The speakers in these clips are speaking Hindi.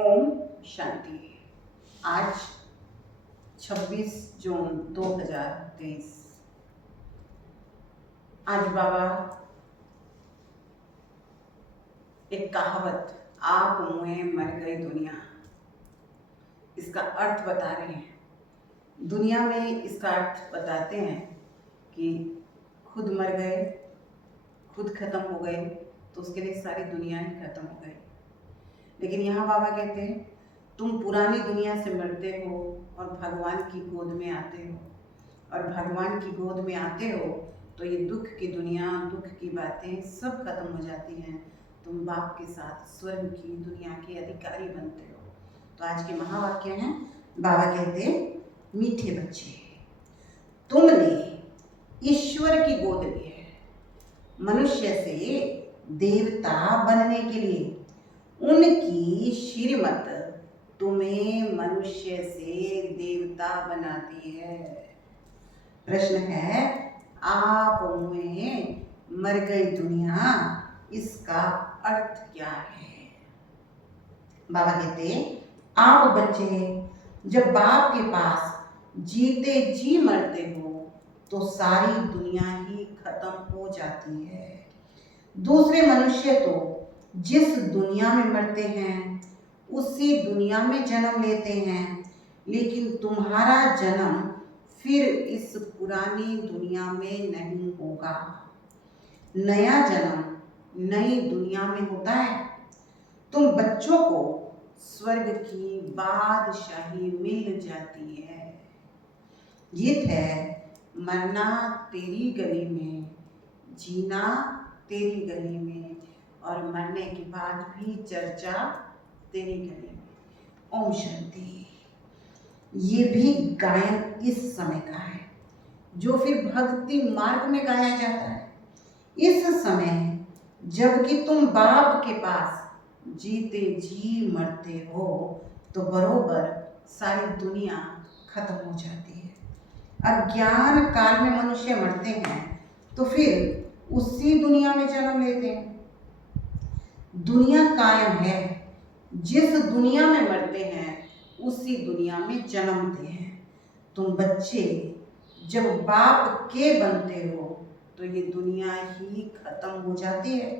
ओम शांति। आज 26 जून 2023। आज बाबा एक कहावत, आप मुए मर गई दुनिया, इसका अर्थ बता रहे हैं। दुनिया में इसका अर्थ बताते हैं कि खुद मर गए, खुद खत्म हो गए तो उसके लिए सारी दुनिया ही खत्म हो गई। लेकिन यहाँ बाबा कहते हैं तुम पुरानी दुनिया से मरते हो और भगवान की गोद में आते हो, और भगवान की गोद में आते हो तो ये दुख की दुनिया, दुख की बातें सब खत्म हो जाती हैं। तुम बाप के साथ स्वर्ग की दुनिया के अधिकारी बनते हो। तो आज के महावाक्य हैं, बाबा कहते मीठे बच्चे, तुमने ईश्वर की गोद ली है मनुष्य से देवता बनने के लिए। उनकी श्रीमत तुम्हें मनुष्य से देवता बनाती है। प्रश्न है, आप में मर गई दुनिया, इसका अर्थ क्या है? बाबा कहते आप बच्चे जब बाप के पास जीते जी मरते हो तो सारी दुनिया ही खत्म हो जाती है। दूसरे मनुष्य तो जिस दुनिया में मरते हैं उसी दुनिया में जन्म लेते हैं, लेकिन तुम्हारा जन्म फिर इस पुरानी दुनिया में नहीं होगा। नया जन्म नई दुनिया में होता है। तुम बच्चों को स्वर्ग की बादशाही मिल जाती है। गीत है, मरना तेरी गली में, जीना तेरी गली में, और मरने के बाद भी चर्चा तेरी गली में। ओम शांति। ये भी गायन इस समय का है जो फिर भक्ति मार्ग में गाया जाता है। इस समय जबकि तुम बाप के पास जीते जी मरते हो तो बरोबर सारी दुनिया खत्म हो जाती है। अज्ञान काल में मनुष्य मरते हैं तो फिर उसी दुनिया में जन्म लेते हैं। दुनिया कायम है, जिस दुनिया में मरते हैं उसी दुनिया में जन्मते हैं। तुम बच्चे जब बाप के बनते हो तो ये दुनिया ही खत्म हो जाती है।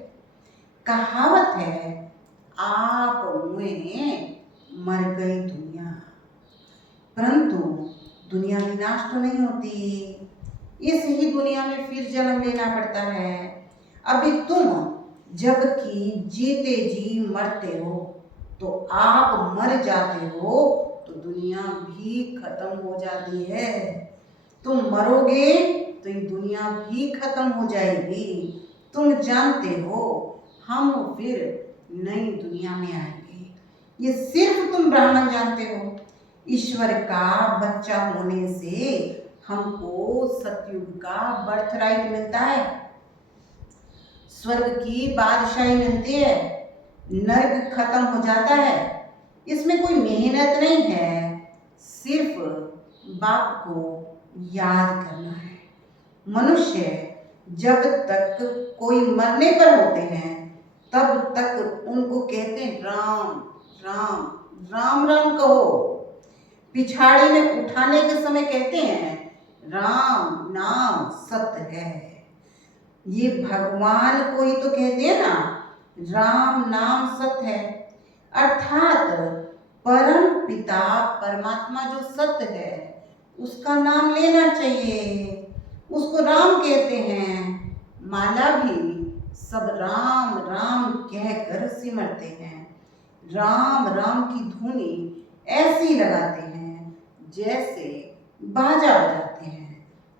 कहावत है, आप में मर गई दुनिया, परंतु दुनिया विनाश तो नहीं होती। इस ही दुनिया में फिर जन्म लेना पड़ता है। अभी तुम जबकि जीते जी मरते हो तो आप मर जाते हो तो दुनिया भी खत्म हो जाती है। तुम मरोगे तो ये दुनिया भी खत्म हो जाएगी। तुम जानते हो हम फिर नई दुनिया में आएंगे। ये सिर्फ तुम ब्राह्मण जानते हो। ईश्वर का बच्चा होने से हमको सतयुग का बर्थ राइट मिलता है, स्वर्ग की बादशाही मिलती है, नर्क खत्म हो जाता है। इसमें कोई मेहनत नहीं है, सिर्फ बाप को याद करना है। मनुष्य जब तक कोई मरने पर होते हैं तब तक उनको कहते हैं राम राम राम राम कहो। पिछाड़ी में उठाने के समय कहते हैं राम नाम सत्य है। ये भगवान को ही तो कहते हैं ना, राम नाम सत्य है। अर्थात परम पिता परमात्मा जो सत्य है उसका नाम लेना चाहिए, उसको राम कहते हैं। माला भी सब राम राम कहकर सिमरते हैं। राम राम की धुनी ऐसी लगाते हैं जैसे बाजा बजाते हैं।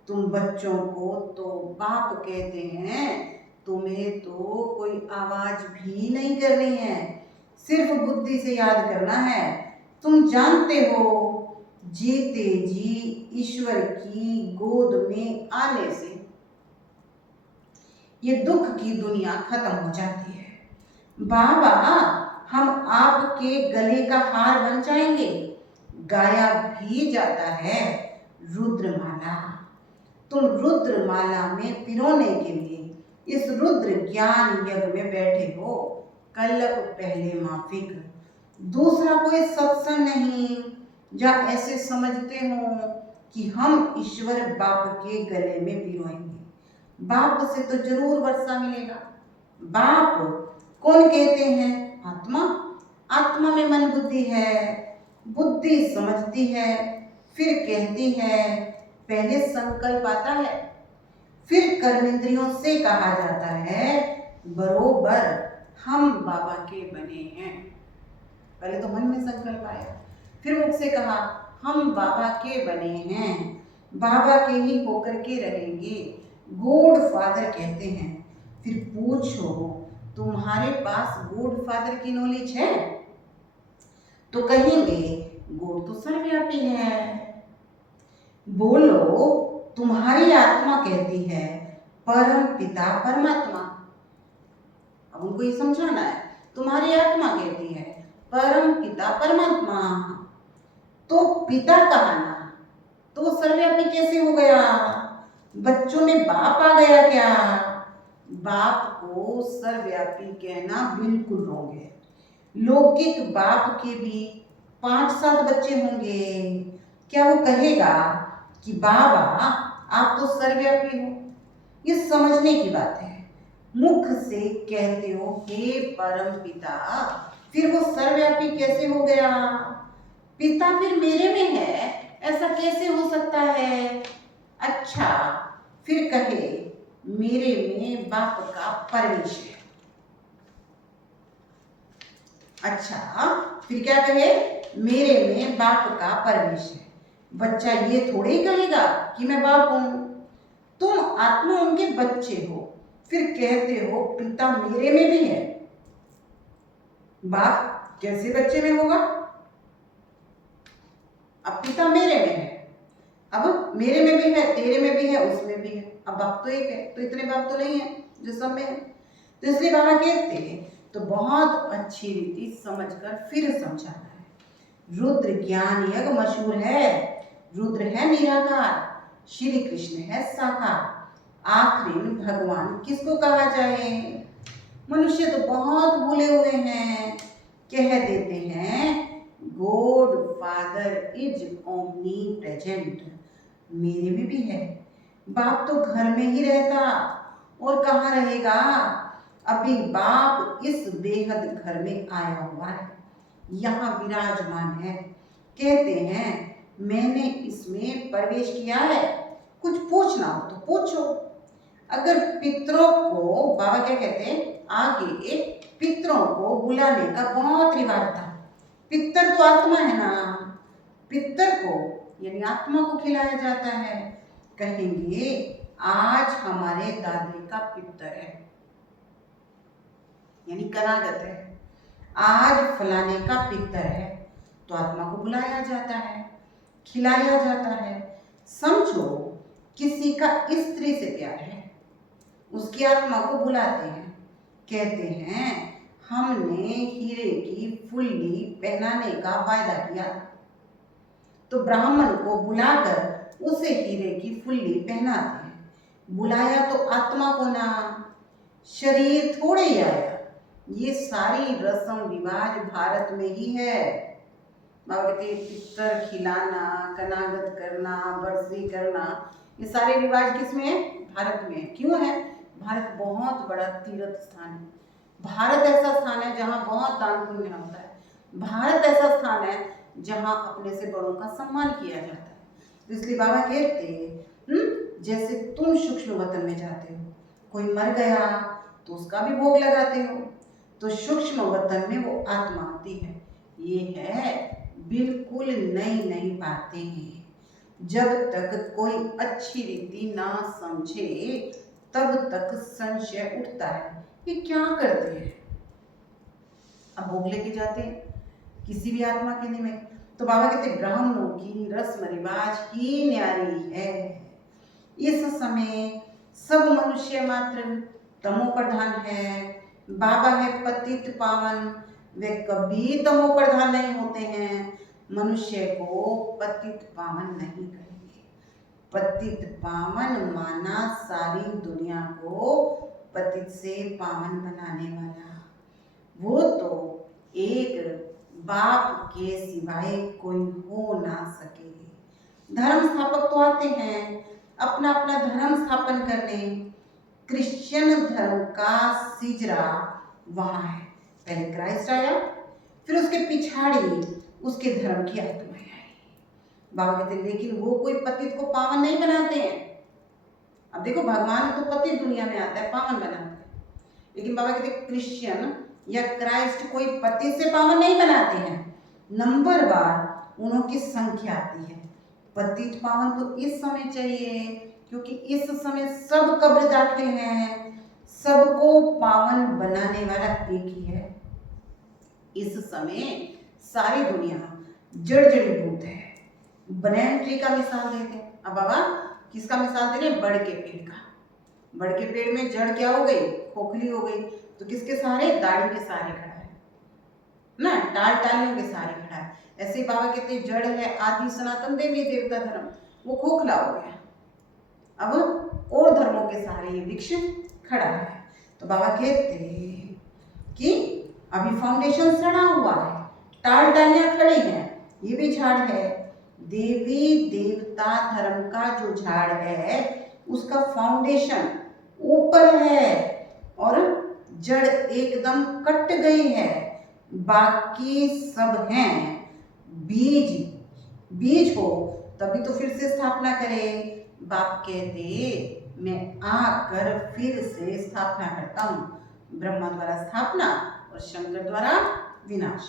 तुम बच्चों को तो बाप कहते हैं, तुम्हें तो कोई आवाज भी नहीं करनी है, सिर्फ बुद्धि से याद करना है। तुम जानते हो जीते जी ईश्वर की गोद में आने से ये दुख की दुनिया खत्म हो जाती है। बाबा हम आपके गले का हार बन जाएंगे। गाया भी जाता है रुद्रमाला। तुम रुद्रमाला में पिरोने के लिए इस रुद्र ज्ञान यज्ञ में बैठे हो। कलप पहले माफिक, दूसरा कोई सत्संग नहीं जहाँ ऐसे समझते हो कि हम ईश्वर बाप के गले में पिरोएंगे। बाप से तो जरूर वर्षा मिलेगा। बाप कौन कहते हैं? आत्मा। आत्मा में मन बुद्धि है, बुद्धि समझती है, फिर कहती है। पहले संकल्प आता है, फिर कर्मेंद्रियों से कहा जाता है बरोबर हम बाबा के बने हैं। पहले तो मन में संकल्प आया, फिर मुख से कहा हम बाबा के बने हैं, बाबा के ही होकर के रहेंगे, गॉड फादर कहते हैं। फिर पूछो तुम्हारे पास गॉड फादर की नॉलेज है? तो कहेंगे गॉड तो सर्वव्यापी है। बोलो तुम्हारी आत्मा कहती है परम पिता परमात्मा। अब उनको ये समझाना है, तुम्हारी आत्मा कहती है परम पिता परमात्मा, तो पिता कहना तो सर्वव्यापी कैसे हो गया? बच्चों में बाप आ गया क्या? बाप को सर्वव्यापी कहना बिल्कुल रॉन्ग है। लौकिक बाप के भी 5-7 बच्चे होंगे, क्या वो कहेगा कि बाबा आप तो सर्वव्यापी हो? ये समझने की बात है। मुख से कहते हो हे परम पिता, फिर वो सर्वव्यापी कैसे हो गया? पिता फिर मेरे में है, ऐसा कैसे हो सकता है? अच्छा, फिर कहे मेरे में बाप का प्रवेश है। अच्छा, फिर क्या कहे? मेरे में बाप का प्रवेश है। बच्चा ये थोड़ी ही कहेगा कि मैं बाप हूं। तुम आत्मा उनके बच्चे हो, फिर कहते हो पिता मेरे में भी है। बाप कैसे बच्चे में होगा? अब पिता मेरे में है, अब मेरे में भी है, तेरे में भी है, उसमें भी है। अब बाप तो एक है, तो इतने बाप तो नहीं है जो सब में है। तो इसलिए बाबा कहते हैं तो बहुत अच्छी रीति समझकर फिर समझाना है। रुद्र ज्ञान यज्ञ मशहूर है। रुद्र है निराकार, श्री कृष्ण है साकार। आखिर भगवान किसको कहा जाए? मनुष्य तो बहुत भूले हुए हैं, कह देते हैं God father is omni present. मेरे में भी है। बाप तो घर में ही रहता और कहाँ रहेगा? अभी बाप इस बेहद घर में आया हुआ है, यहाँ विराजमान है। कहते हैं मैंने इसमें प्रवेश किया है, कुछ पूछना हो तो पूछो। अगर पितरों को, बाबा क्या कहते हैं आगे, पितरों को बुलाने का बहुत रिवाज था। पितर तो आत्मा है ना, पितर को यानी आत्मा को खिलाया जाता है। कहेंगे आज हमारे दादे का पितर है यानी कनागत है, आज फलाने का पितर है, तो आत्मा को बुलाया जाता है, खिलाया जाता है। समझो किसी का स्त्री से प्यार है, उसकी आत्मा को बुलाते हैं, कहते हैं हमने हीरे की फुल्ली पहनाने का वायदा किया, तो ब्राह्मण को बुलाकर उसे हीरे की फुल्ली पहनाते हैं। बुलाया तो आत्मा को ना, शरीर थोड़े ही आया। ये सारी रस्म रिवाज भारत में ही है। बाबा कहते पितर खिलाना, कनागत करना, बरसी करना, ये सारे रिवाज किसमें है? भारत में है। क्यों है? भारत बहुत बड़ा तीर्थ स्थान है। भारत ऐसा स्थान है जहाँ बहुत दान पुण्य होता है। भारत ऐसा स्थान है जहाँ अपने से बड़ों का सम्मान किया जाता है। तो इसलिए बाबा कहते हैं जैसे तुम सूक्ष्म वतन में जाते हो, कोई मर गया तो उसका भी भोग लगाते हो, तो सूक्ष्म वतन में वो आत्मा आती है। ये है बिल्कुल नई नई बातें हैं। जब तक कोई अच्छी रीति ना समझे तब तक संशय उठता है, ये क्या करते हैं? अब भोग लेके जाते हैं किसी भी आत्मा के निमित्त, तो बाबा कहते ब्राह्मणों की रस्म रिवाज ही न्यारी है। इस समय सब मनुष्य मात्र तमो प्रधान है। बाबा है पतित पावन, वे कभी तमो प्रधान नहीं होते हैं। मनुष्य को पतित पावन नहीं करेंगे। पतित पावन माना सारी दुनिया को पतित से पावन बनाने वाला। वो तो एक बाप के सिवाय कोई हो ना सके। धर्म स्थापक तो आते हैं अपना अपना धर्म स्थापन करने। क्रिश्चियन धर्म का सिजरा वहां है। पहले क्राइस्ट आया, फिर उसके पिछाड़ी उसके धर्म की आत्माएं आई। बाबा कहते हैं लेकिन वो कोई पतित को पावन नहीं बनाते हैं। अब देखो भगवान तो पतित दुनिया में आता है, पावन बनाते हैं, लेकिन बाबा कहते हैं क्रिश्चियन या क्राइस्ट कोई पतित से पावन नहीं बनाते हैं। नंबर बार उनकी संख्या आती है। पतित पावन तो इस समय चाहिए, क्योंकि इस समय सब कब्र दाखिल हैं, सबको पावन बनाने वाला एक ही है। इस समय सारी दुनिया जड़ जड़ीभूत है। बनैन ट्री का मिसाल देते हैं। अब बाबा किसका मिसाल दे रहे हैं? बड़ के पेड़ का। बड़ के पेड़ में जड़ क्या हो गई? खोखली हो गई। तो किसके सहारे? दाढ़ी के सहारे खड़ा है ना, टाल टालियों के सहारे खड़ा है। ऐसे ही बाबा कहते हैं जड़ है आदि सनातन देवी देवता धर्म, वो खोखला हो गया। अब और धर्मों के सहारे ये वृक्ष खड़ा है। तो बाबा कहते हैं कि अभी फाउंडेशन सड़ा हुआ है, टाल टालियां खड़ी हैं, ये भी झाड़ है। देवी देवता धर्म का जो झाड़ है उसका फाउंडेशन ऊपर है और जड़ एकदम कट गई है, बाकी सब हैं बीज। बीज हो तभी तो फिर से स्थापना करे। बाप कहते मैं आकर फिर से स्थापना करता हूँ। ब्रह्मा द्वारा स्थापना और शंकर द्वारा विनाश।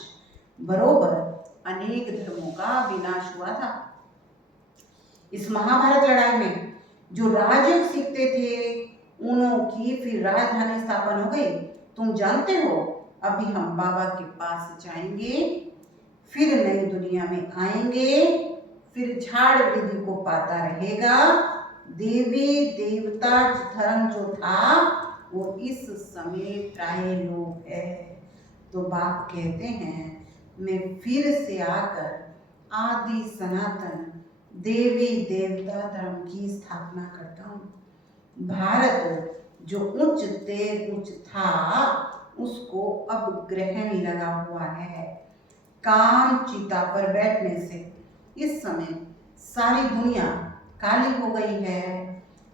बरोबर अनेक धर्मों का विनाश हुआ था। इस महाभारत लड़ाई में जो राजयोग सीखते थे उनकी फिर राजधानी स्थापन हो गई। तुम जानते हो अभी हम बाबा के पास जाएंगे, फिर नई दुनिया में आएंगे, फिर झाड़ विधि को पाता रहेगा। देवी देवता धर्म जो था वो इस समय प्राय लोप है। तो बाप कहते हैं मैं फिर से आकर आदि सनातन देवी देवता धर्म की स्थापना करता हूँ। भारत जो उच्च ते उच्च था उसको अब ग्रहण लगा हुआ है। काम चिता पर बैठने से इस समय सारी दुनिया काली हो गई है।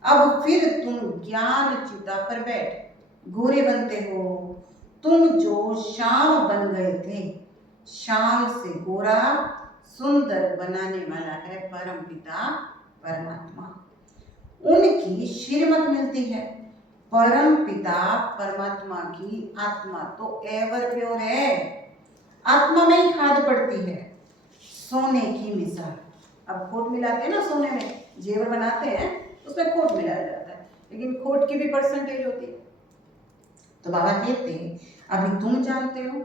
अब फिर तुम ज्ञान चिता पर बैठ गोरे बनते हो। तुम जो श्याम बन गए थे, श्याम से गोरा सुंदर बनाने वाला है परम पिता परमात्मा। उनकी श्रीमत मिलती है। परम पिता परमात्मा की आत्मा तो एवर प्योर है, आत्मा में ही खाद पड़ती है। सोने की मिसाल, अब खोट मिलाते हैं ना सोने में, जेवर बनाते हैं उसमें खोट मिलाया जाता है, लेकिन खोट की भी परसेंटेज होती है। तो बाबा कहते हैं अभी तुम जानते हो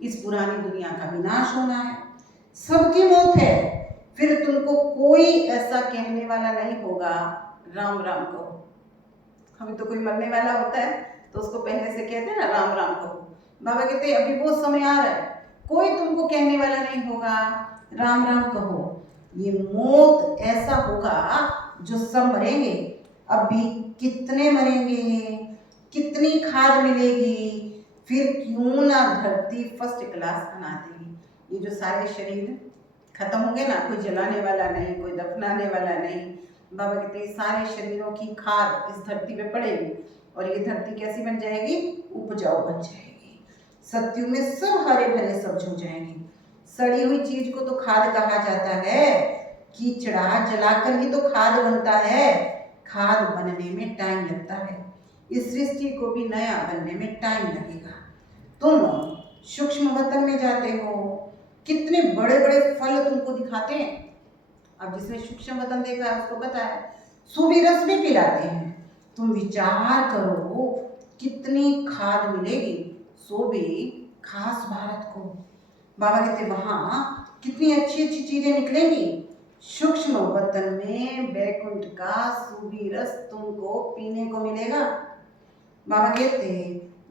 इस पुरानी दुनिया का विनाश होना है, सबकी मौत है, फिर तुमको कोई ऐसा कहने वाला नहीं होगा राम राम कहो। अभी तो कोई मरने वाला होता है तो उसको पहले से कहते हैं ना राम राम कहो। बाबा कहते हैं अभी वो समय आ रहा है, कोई तुमको कहने वाला नहीं होगा राम राम कहो। ये मौत ऐसा होगा जो सब मरेंगे। अभी कितने मरेंगे, कितनी खाद मिलेगी, फिर क्यों ना धरती फर्स्ट क्लास बना देगी। ये जो सारे शरीर खत्म होंगे ना, कोई जलाने वाला नहीं, कोई दफनाने वाला नहीं। बाबा कहते हैं सारे शरीरों की खाद इस धरती पे पड़ेगी और ये धरती कैसी बन जाएगी? उपजाऊ बन जाएगी। सत्युग में सब हरे भरे सब्ज हो जाएंगी। सड़ी हुई चीज को तो खाद कहा जाता है, कीचड़ा जलाकर ही तो खाद बनता है। खाद बनने में टाइम लगता है, इस सृष्टि को भी नया बनने में टाइम लगेगा। तुम सूक्ष्म वतन में जाते हो, कितने बड़े बड़े फल तुमको दिखाते हैं। अब जिसने सूक्ष्म वतन देखा है उसको पता है, सूबी रस भी पिलाते हैं। तुम विचार करो कितनी खाद मिलेगी सो भी खास भारत को। बाबा कहते वहां कितनी अच्छी अच्छी चीजें निकलेंगी। सूक्ष्म वतन में बैकुंठ का सूबी रस तुमको पीने को मिलेगा। बाबा कहते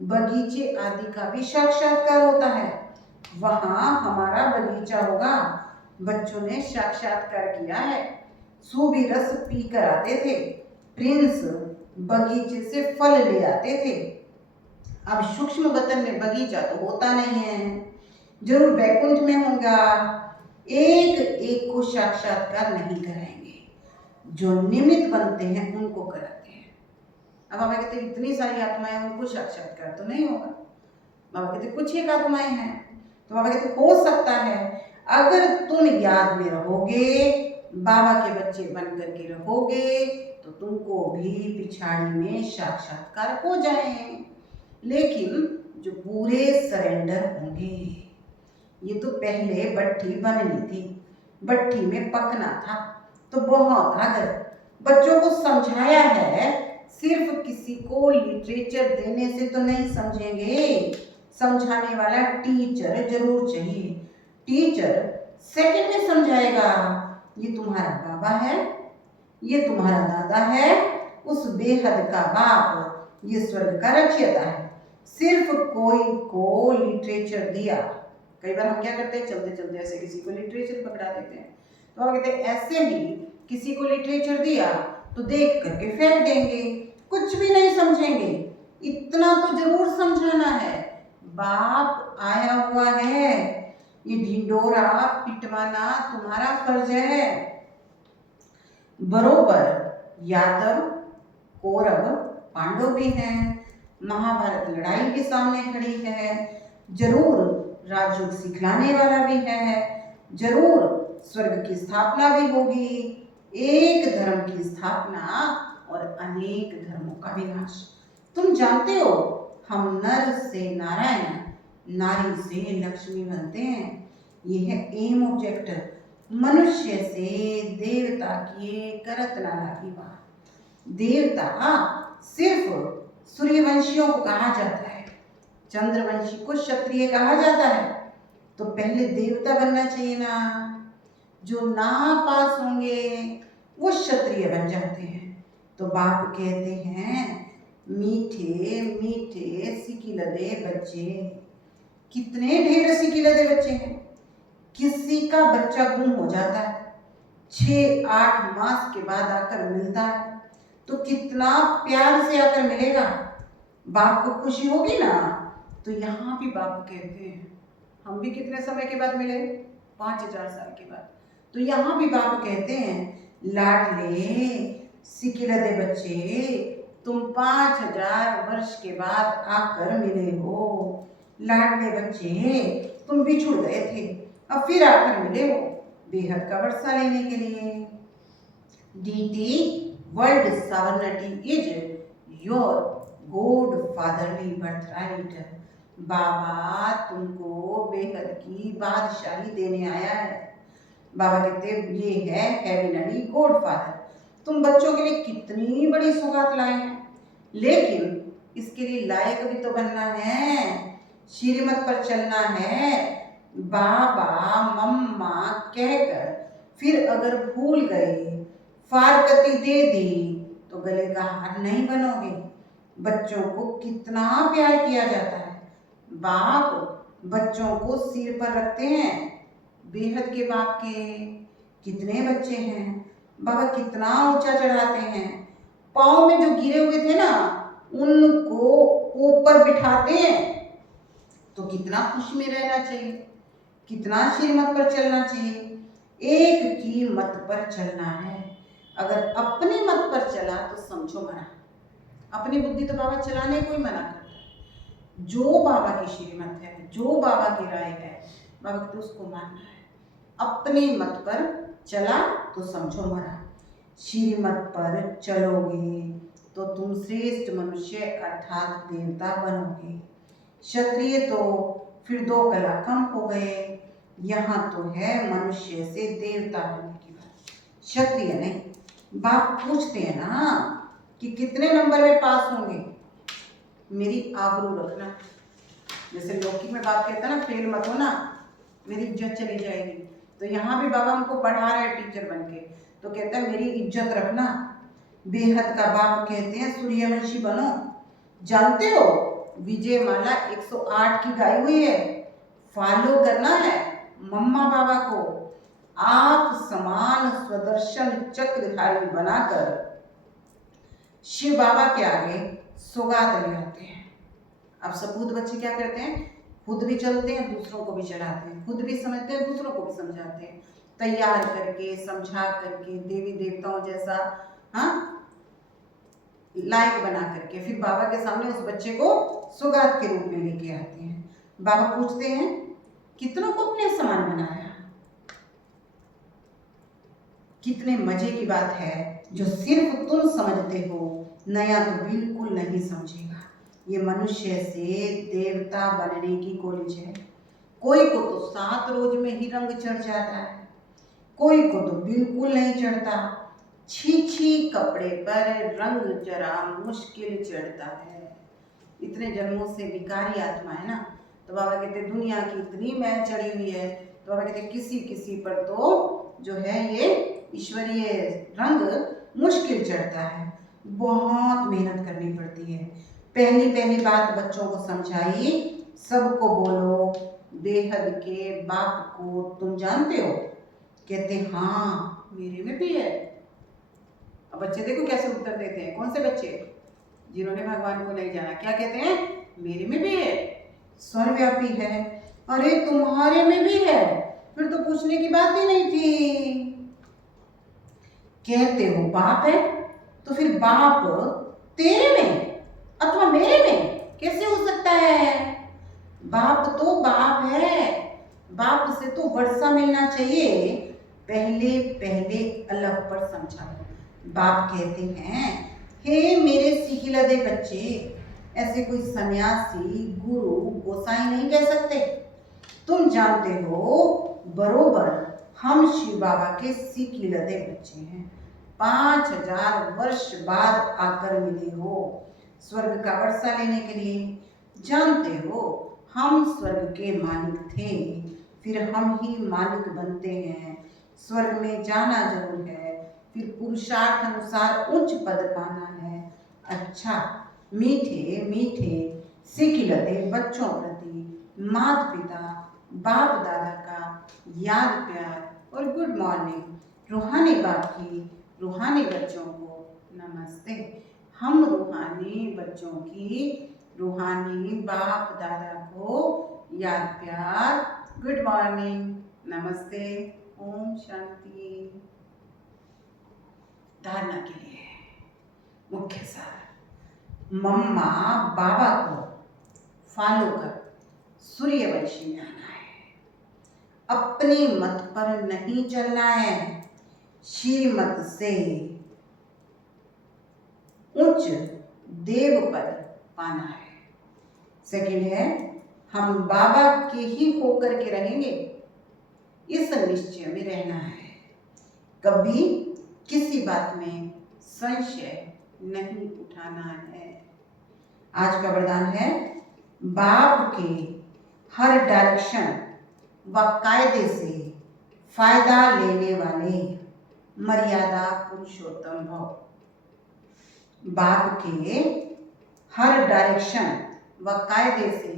बगीचे आदि का भी साक्षात्कार होता है। वहां हमारा बगीचा होगा, बच्चों ने साक्षात्कार किया है। सूबी रस पी कर आते थे, प्रिंस बगीचे से फल ले आते थे। अब सूक्ष्म वतन में बगीचा तो होता नहीं है, जरूर वैकुंठ में होगा। एक एक को साक्षात्कार नहीं कराएंगे, जो निमित्त बनते हैं उनको कराते हैं। अब बाबा कहते इतनी सारी आत्माएं, उनको साक्षात्कार तो नहीं होगा। बाबा कहते कुछ एक आत्माएं हैं। तो बाबा कहते हो सकता है अगर तुम याद में रहोगे, बाबा के बच्चे बन करके रहोगे, तो तुमको भी पिछाड़ी में साक्षात्कार हो जाए। लेकिन जो पूरे सरेंडर होंगे, ये तो पहले भट्ठी बननी थी, भट्ठी में पकना था, तो बहुत अगर बच्चों को समझाया है, सिर्फ किसी को लिटरेचर देने से तो नहीं समझेंगे, समझाने वाला टीचर जरूर चाहिए। टीचर सेकंड में समझाएगा, ये तुम्हारा बाबा है, ये तुम्हारा दादा है, उस बेहद का बाप, ये स्वर्ग का रचयिता है। सिर्फ कोई को लिटरेचर दिया, कई बार हम क्या करते हैं, चलते चलते ऐसे किसी को लिटरेचर पकड़ा देते हैं। तो हम कहते हैं ऐसे ही किसी को लिटरेचर दिया तो देख करके फेंक देंगे, कुछ भी नहीं समझेंगे। इतना तो जरूर समझाना है, बाप आया हुआ है, ये ढिंडोरा पिटवाना तुम्हारा फर्ज है। बरोबर यादव, कौरव, पांडव भी हैं, महाभारत लड़ाई भी सामने खड़ी है, जरूर राजयोग सिखलाने वाला भी है, जरूर स्वर्ग की स्थापना भी होगी, एक धर्म की स्थापना और अनेक धर्मों का विनाश। तुम जानते हो हम नर से नारायण, नारी से लक्ष्मी बनते हैं। ये है एम ऑब्जेक्ट, मनुष्य से देवता किए करत नारा की बात। देवता सिर्फ सूर्यवंशियों को कहा जाता है, चंद्रवंशी को क्षत्रिय कहा जाता है। तो पहले देवता बनना चाहिए ना, जो ना पास होंगे वो क्षत्रिय बन जाते हैं। तो बाप कहते हैं मीठे मीठे सिकिलदे बच्चे, कितने ढेर सिकिलदे बच्चे हैं। किसी का बच्चा गुम हो जाता है, 6-8 मास के बाद आकर मिलता है, तो कितना प्यार से आकर मिलेगा, बाप को खुशी होगी ना। तो यहाँ भी बाप कहते हैं, हम भी कितने समय के बाद मिले, 5000 साल के बाद। तो यहाँ भी बाप कहते हैं लाडले सिकिलदे बच्चे, तुम 5000 वर्ष के बाद आकर मिले हो। लाडले बच्चे, तुम बिछुड़ गए थे, अब फिर आकर मिले हो बेहद का वर्षा लेने के लिए। DT world sovereignty is your god fatherly birthright. बाबा तुमको बेहद की बादशाही देने आया है। बाबा कहते ये है हेविनरी गॉड फादर। तुम बच्चों के लिए कितनी बड़ी सौगात लाए हैं, लेकिन इसके लिए लायक भी तो बनना है, श्रीमत पर चलना है। बाबा मम्मा कहकर फिर अगर भूल गए, फारकती दे दी, तो गले का हार नहीं बनोगे। बच्चों को कितना प्यार किया जाता है, बाप बच्चों को सिर पर रखते हैं। बेहद के बाप के कितने बच्चे हैं, बाबा कितना ऊंचा चढ़ाते हैं। पाँव में जो गिरे हुए थे ना, उनको ऊपर बिठाते हैं। तो कितना खुश में रहना चाहिए, कितना श्रीमत पर चलना चाहिए। एक की मत पर चलना है। अगर अपने मत पर चला तो समझो मना, अपनी बुद्धि तो बाबा चलाने को ही मना करता है। जो बाबा की श्रीमत है, जो बाबा की राय है, बाबा तो उसको मानना है। अपने मत पर चला तो समझो मरा, श्रीमत पर चलोगे तो तुम श्रेष्ठ मनुष्य अर्थात देवता बनोगे। क्षत्रिय तो फिर 2 कला कम हो गए। यहाँ तो है मनुष्य से देवता बनने की बात, क्षत्रिय नहीं। बाप पूछते हैं ना कि कितने नंबर में पास होंगे, मेरी आबरू रखना। जैसे लौकिक में बाप कहता है ना फेल मत होना, मेरी इज्जत चली जाएगी। तो यहाँ भी बाबा हमको पढ़ा रहे हैं टीचर बन के, तो कहता है मेरी इज्जत रखना। बेहद का बाप कहते हैं सूर्यवंशी बनो। जानते हो विजय माला 108 की गाई हुई है, फॉलो करना है मम्मा बाबा को। आप समान स्वदर्शन चक्रधारी बनाकर शिव बाबा के आगे सौगात ले आते हैं। अब सपूत बच्चे क्या करते हैं, खुद भी चलते हैं, दूसरों को भी चलाते हैं, खुद भी समझते हैं, दूसरों को भी समझाते हैं, तैयार करके, समझा करके, देवी देवताओं जैसा हाँ लायक बना करके फिर बाबा के सामने उस बच्चे को सौगात के रूप में लेके आते हैं। बाबा पूछते हैं कितनों को अपने समान बनाया। कितने मजे की बात है, जो सिर्फ तुम समझते हो, नया तो बिल्कुल नहीं समझेगा। ये मनुष्य से देवता बनने की कॉलेज है। कोई को तो 7 रोज में ही रंग चढ़ जाता है, कोई को तो बिल्कुल नहीं चढ़ता। छी कपड़े पर रंग जरा मुश्किल चढ़ता है। इतने जन्मों से विकारी आत्मा है ना, तो बाबा कहते दुनिया की इतनी मैल चढ़ी हुई है, तो बाबा कहते किसी किसी पर तो जो है ये ईश्वरीय रंग मुश्किल चढ़ता है, बहुत मेहनत करनी पड़ती है। पहली बात बच्चों को समझाई, सबको बोलो बेहद के बाप को तुम जानते हो? कहते हाँ मेरे में भी है। अब बच्चे देखो कैसे उत्तर देते हैं। कौन से बच्चे? जिन्होंने भगवान को नहीं जाना। क्या कहते हैं? मेरे में भी है, सर्वव्यापी है। अरे तुम्हारे में भी है, फिर तो पूछने की बात ही नहीं थी। कहते हो बाप है, तो फिर बाप तेरे में अथवा मेरे में कैसे हो सकता है? बाप तो बाप है, बाप से तो वर्षा मिलना चाहिए। पहले अलग पर समझाओ। बाप कहते हैं हे मेरे सिखिलदे बच्चे, ऐसे कोई सन्यासी गुरु गोसाई नहीं कह सकते। तुम जानते हो बरोबर हम शिव बाबा के सिखिलदे बच्चे हैं। 5000 वर्ष बाद आकर मिले हो स्वर्ग का वर्षा लेने के लिए। जानते हो हम स्वर्ग के मालिक थे, फिर हम ही मालिक बनते हैं। स्वर्ग में जाना जरूर है, फिर पुरुषार्थ अनुसार उच्च पद पाना है। अच्छा मीठे सिखिलदे बच्चों प्रति माता पिता बाप दादा का याद प्यार और गुड मॉर्निंग। रूहानी बाप की रूहानी बच्चों को नमस्ते। हम रूहानी बच्चों की रूहानी बाप दादा को याद प्यार, गुड मॉर्निंग, नमस्ते, ओम शांति। धारणा के लिए मुख्य सार, मम्मा बाबा को फॉलो कर सूर्यवंशी में आना है। अपनी मत पर नहीं चलना है, श्रीमत से उच्च देव पद पाना है। सेकंड है हम बाबा के ही होकर के रहेंगे, इस निश्चय में रहना है। कभी किसी बात में संशय नहीं उठाना है। आज का वरदान है बाप के हर डायरेक्शन व कायदे से फायदा लेने वाले मर्यादा पुरुषोत्तम भव। बाप के हर डायरेक्शन व कायदे से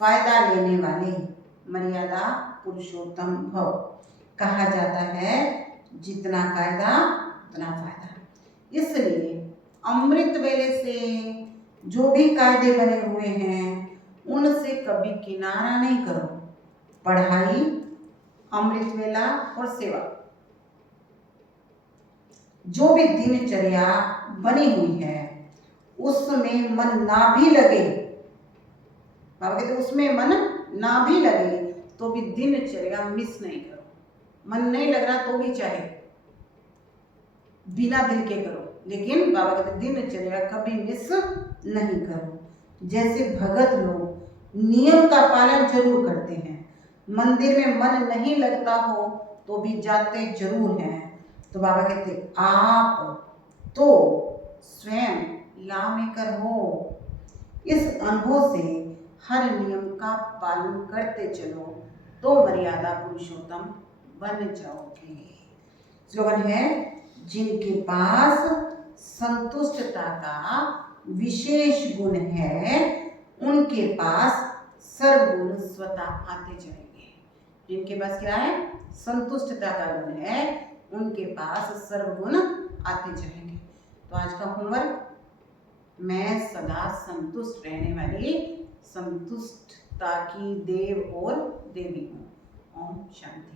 फायदा लेने वाले मर्यादा पुरुषोत्तम भव। कहा जाता है जितना कायदा उतना फायदा। इसलिए अमृत वेले से जो भी कायदे बने हुए हैं उनसे कभी किनारा नहीं करो। पढ़ाई, अमृत वेला और सेवा, जो भी दिनचर्या बनी हुई है उसमें मन ना भी लगे, बाबा कहते उसमें मन ना भी लगे तो भी दिनचर्या मिस नहीं करो। मन नहीं लग रहा तो भी चाहे बिना दिल के करो, लेकिन बाबा कहते दिनचर्या कभी मिस नहीं करो। जैसे भगत लोग नियम का पालन जरूर करते हैं, मंदिर में मन नहीं लगता हो तो भी जाते जरूर हैं, तो बाबा कहते आप तो स्वयं लामेकर हो। इस अनुभव से हर नियम का पालन करते चलो तो मर्यादा पुरुषोत्तम बन जाओगे। स्लोगन है जिनके पास संतुष्टता का विशेष गुण है उनके पास सर्वगुण स्वतः आते जाएंगे। जिनके पास क्या है? संतुष्टता का गुण है, उनके पास सर्वगुण आते जाएंगे। तो आज का होमवर्क, मैं सदा संतुष्ट रहने वाली संतुष्टता ताकि देव और देवी हों। ओम शांति।